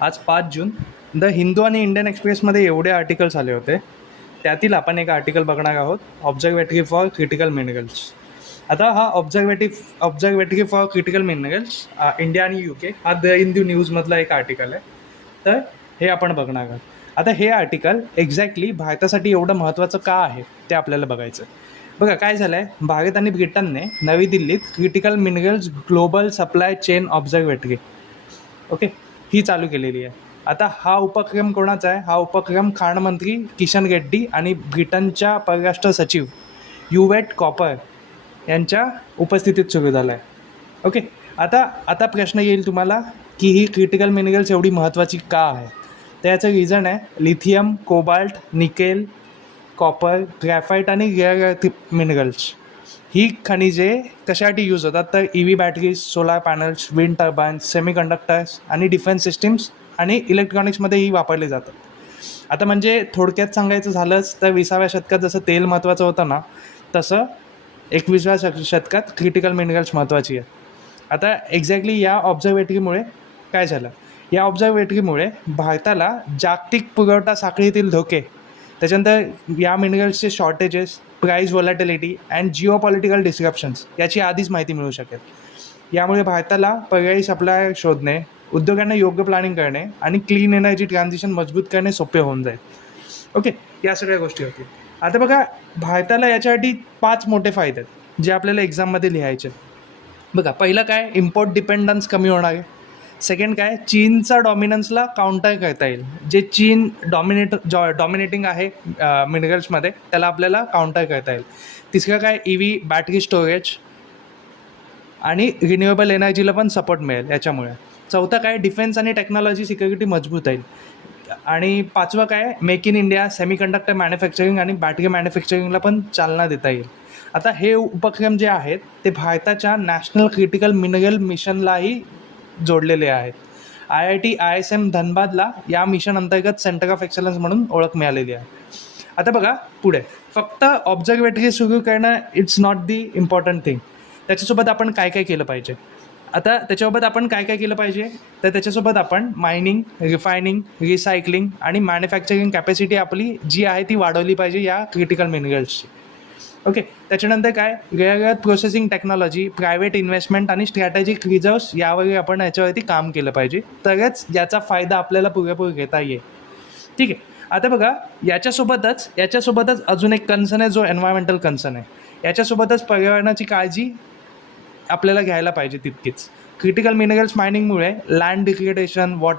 आज 5 जून. द हिंदू आणि इंडियन एक्सप्रेसमध्ये एवढे आर्टिकल्स आले होते, त्यातील आपण एक आर्टिकल बघणार आहोत, ऑब्झर्वेटरी फॉर क्रिटिकल मिनरल्स. आता हा observatory for critical minerals India आणि UK हा द हिंदू न्यूजमधला एक आर्टिकल आहे. तर हे आपण बघणार आहोत. आता हे आर्टिकल एक्झॅक्टली भारतासाठी एवढं महत्त्वाचं का आहे ते आपल्याला बघायचं. बघा काय झालं आहे, भारत आणि ब्रिटनने नवी दिल्लीत critical minerals global supply chain observatory ही चालू केलेली आहे. आता हा उपक्रम कोणाचा आहे? हा उपक्रम खाणमंत्री किशन रेड्डी आणि ब्रिटनच्या परराष्ट्र सचिव युवेट कॉपर यांच्या उपस्थितीत सुरू झाला आहे. आता प्रश्न येईल तुम्हाला की ही क्रिटिकल मिनरल्स एवढी महत्त्वाची का आहे? तर याचं रिझन आहे lithium, cobalt, nickel, copper, graphite आणि रेअर अर्थ मिनरल्स. ही खनिजे कशासाठी यूज होतात? तर EV batteries, solar panels, wind turbines, semiconductors आणि डिफेन्स सिस्टीम्स आणि इलेक्ट्रॉनिक्समध्ये ही वापरली जातात. आता म्हणजे थोडक्यात सांगायचं झालंच तर 20व्या शतकात जसं तेल महत्त्वाचं होतं ना, तसं 21व्या शतकात क्रिटिकल मिनरल्स महत्त्वाची आहे. आता एक्झॅक्टली या ऑब्झर्वेटरीमुळे काय झालं? या ऑब्झर्वेटरीमुळे भारताला जागतिक पुरवठा साखळीतील धोके, त्याच्यानंतर या मिनरल्सचे शॉर्टेजेस, प्राईस व्हॉलॅटिलिटी अँड जिओपॉलिटिकल डिस्क्रप्शन्स याची आधीच माहिती मिळू शकेल. यामुळे भारताला पर्यायी सप्लायर शोधणे, उद्योगांना योग्य प्लॅनिंग करणे आणि क्लीन एनर्जी ट्रान्झिशन मजबूत करणे सोपे होऊन जाईल. या सगळ्या गोष्टी होतील. आता बघा, भारताला याच्यासाठी 5 मोठे फायदे आहेत जे आपल्याला एक्झाममध्ये लिहायचे. बघा, पहिलं काय, इम्पोर्ट डिपेंडन्स कमी होणार आहे. सेकंड काय, चीनचा डॉमिनन्सला काउंटर करता येईल. जे चीन डॉमिनेटिंग आहे मिनरल्समध्ये, त्याला आपल्याला काउंटर करता येईल. तिसरं काय, EV बॅटरी स्टोरेज आणि रिन्युएबल एनर्जीला पण सपोर्ट मिळेल याच्यामुळे. चौथं काय, डिफेन्स आणि टेक्नॉलॉजी सिक्युरिटी मजबूत होईल. आणि पाचवं काय, make in India, semiconductor manufacturing आणि बॅटरी मॅन्युफॅक्चरिंगला पण चालना देता येईल. आता हे उपक्रम जे आहेत ते भारताच्या नॅशनल क्रिटिकल मिनरल मिशनलाही जोडलेले आहेत. IIT ISM धनबादला या मिशन अंतर्गत सेंटर ऑफ एक्सलन्स म्हणून ओळख मिळालेली आहे. आता बघा पुढे, फक्त ऑब्झर्वेटरी सुरू करणं it's not the important thing. त्याच्यासोबत आपण काय काय केलं पाहिजे? आता त्याच्यासोबत आपण काय काय केलं पाहिजे? तर त्याच्यासोबत आपण मायनिंग, रिफायनिंग, रिसायकलिंग आणि मॅन्युफॅक्चरिंग कॅपॅसिटी आपली जी आहे ती वाढवली पाहिजे या क्रिटिकल मिनरल्सची. त्याच्यानंतर काय, रेअर अर्थ प्रोसेसिंग टेक्नॉलॉजी, प्रायव्हेट इन्व्हेस्टमेंट आणि स्ट्रॅटेजिक रिझर्व्स यावर आपण याच्यावरती काम केलं पाहिजे, तरच याचा फायदा आपल्याला पुरेपूर घेता येईल. ठीक आहे. आता बघा, याच्यासोबतच अजून एक कन्सर्न आहे जो एन्व्हायरमेंटल कन्सर्न आहे. याच्यासोबतच पर्यावरणाची काळजी आपल्याला घ्यायला पाहिजे तितकीच. क्रिटिकल मिनरल्स मायनिंगमुळे लँड डिग्रेडेशन, वॉटर